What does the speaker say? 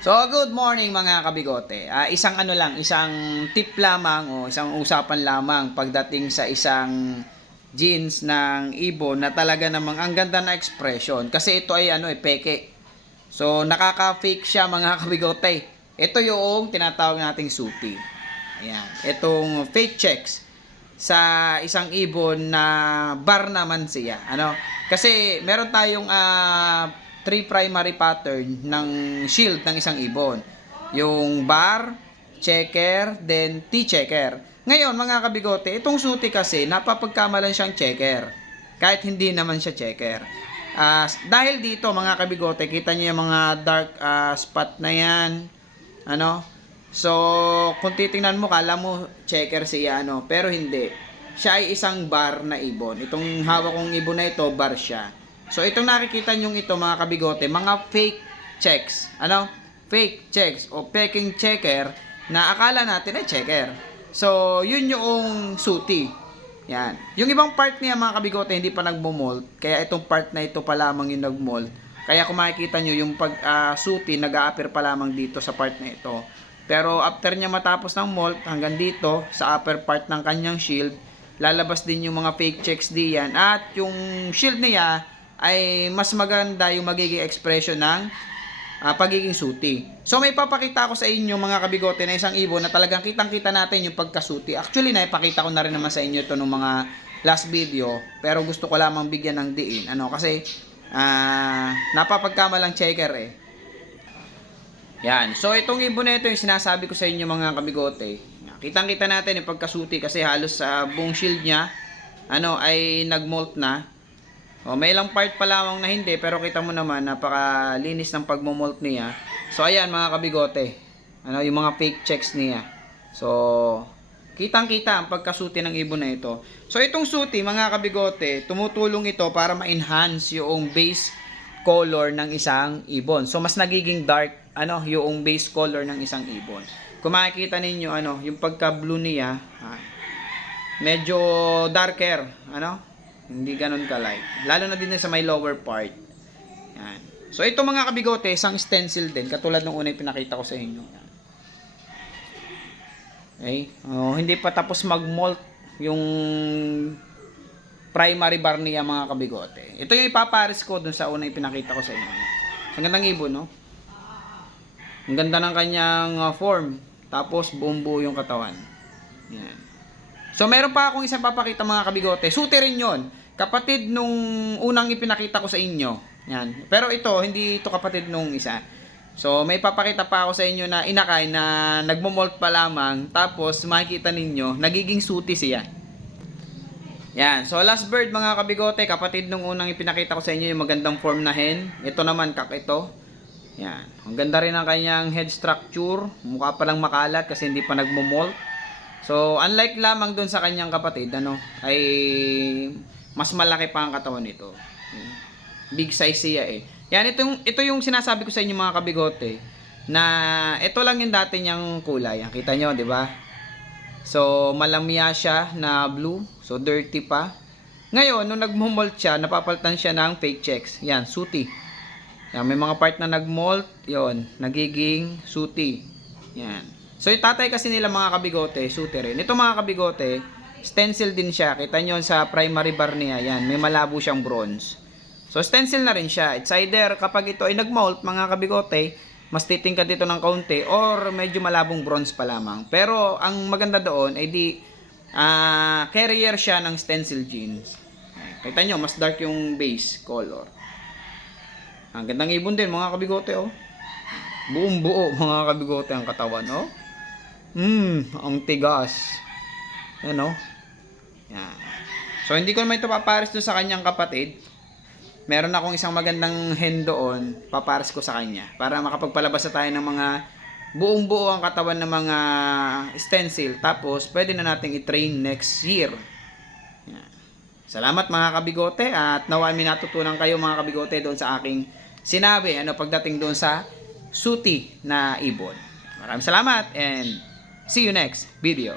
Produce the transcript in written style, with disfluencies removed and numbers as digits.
So, good morning mga kabigote. Isang isang tip lamang o isang usapan lamang pagdating sa isang jeans ng ibon na talaga namang ang ganda na expression. Kasi ito ay peke. So, nakaka-fake siya mga kabigote. Ito yung tinatawag nating suti. Ayan. Itong fake checks sa isang ibon na bar naman siya. Kasi meron tayong three primary pattern ng shield ng isang ibon. Yung bar, checker, then T-checker. Ngayon, mga kabigote, itong suti kasi, napapagkamalan siyang checker. Kahit hindi naman siya checker. Dahil dito, mga kabigote, kita niyo yung mga dark spot na yan. So, kung titingnan mo, kala mo checker siya, pero hindi. Siya ay isang bar na ibon. Itong hawak kong ibon na ito, bar siya. So, itong nakikita nyo ito mga kabigote, mga fake checks. Fake checks o peking checker na akala natin ay checker. So, yun yung suti. Yan. Yung ibang part niya mga kabigote, hindi pa nagmo-mold. Kaya itong part na ito pa lamang yung nag-mold. Kaya kung makikita nyo, yung suti, nag-a-appear pa lamang dito sa part na ito. Pero after niya matapos ng mold, hanggang dito, sa upper part ng kanyang shield, lalabas din yung mga fake checks diyan. At yung shield niya, ay mas maganda yung magiging expression ng pagiging suti. So may papakita ako sa inyo mga kabigote na isang ibon na talagang kitang-kita natin yung pagkasuti. Actually naipakita ko na rin naman sa inyo ito nung mga last video, pero gusto ko lamang bigyan ng diin. Kasi napapagkamalang checker eh. Yan. So itong ibon na ito yung sinasabi ko sa inyo mga kabigote. Kitang-kita natin yung pagkasuti kasi halos sa buong shield niya ay nag-molt na. May ilang part pa lamang na hindi, pero kita mo naman napakalinis ng pagmo-molt niya. So ayan mga kabigote, yung mga fake checks niya. So kitang-kita ang pagkasuti ng ibon na ito. So itong suti mga kabigote, tumutulong ito para ma-enhance yung base color ng isang ibon. So mas nagiging dark yung base color ng isang ibon. Kung makikita ninyo yung pagka-blue niya, medyo darker, hindi ganun ka-light. Lalo na din sa may lower part. Yan. So ito mga kabigote, isang stencil din. Katulad ng una yung pinakita ko sa inyo. Yan. Okay. Hindi pa tapos mag-molt yung primary bar niya mga kabigote. Ito yung ipapares ko dun sa una yung pinakita ko sa inyo. Ang gandang ibon, no? Ang ganda ng kanyang form. Tapos buong buo yung katawan. Yan. So meron pa akong isang papakita mga kabigote. Suti rin yun. Kapatid nung unang ipinakita ko sa inyo. Yan. Pero ito, hindi ito kapatid nung isa. So may papakita pa ako sa inyo na inakay na nagmo-molt pa lamang. Tapos makikita ninyo, nagiging suti siya. Yan. So last bird mga kabigote, kapatid nung unang ipinakita ko sa inyo yung magandang form na hen. Ito naman kak ito. Yan. Ang ganda rin ng kanyang head structure. Mukha pa lang makalat kasi hindi pa nagmo-molt. So, unlike lamang doon sa kanyang kapatid, ay mas malaki pa ang katawan nito. Big size siya eh. Yan, ito yung sinasabi ko sa inyo mga kabigote, na ito lang yung dati niyang kulay. Yan, kita nyo, di ba? So, malamya siya na blue. So, dirty pa. Ngayon, nung nag-molt siya, napapalitan siya ng fake checks. Yan, suti. Yan, may mga part na nag-molt, yon, nagiging suti. Yan. So, yung tatay kasi nila mga kabigote, suti rin. Ito mga kabigote, stencil din siya. Kita nyo sa primary bar niya, yan, may malabo siyang bronze. So, stencil na rin siya. It's either kapag ito ay nag-molt, mga kabigote, mas titingkad dito ng kaunti, or medyo malabong bronze pa lamang. Pero, ang maganda doon, ay carrier siya ng stencil jeans. Kita nyo, mas dark yung base color. Ang gandang ibon din, mga kabigote, oh. Buong buo, mga kabigote, ang katawan, oh. Ang tigas. Yan o. Yan. So hindi ko naman ito papares doon sa kanyang kapatid. Meron akong isang magandang hen doon. Papares ko sa kanya. Para makapagpalabas na tayo ng mga buong buo ang katawan ng mga stencil. Tapos pwede na nating i-train next year. Yan. Salamat mga kabigote. At nawa may natutunan kayo mga kabigote doon sa aking sinabi. Pagdating doon sa suti na ibon. Maraming salamat and see you next video.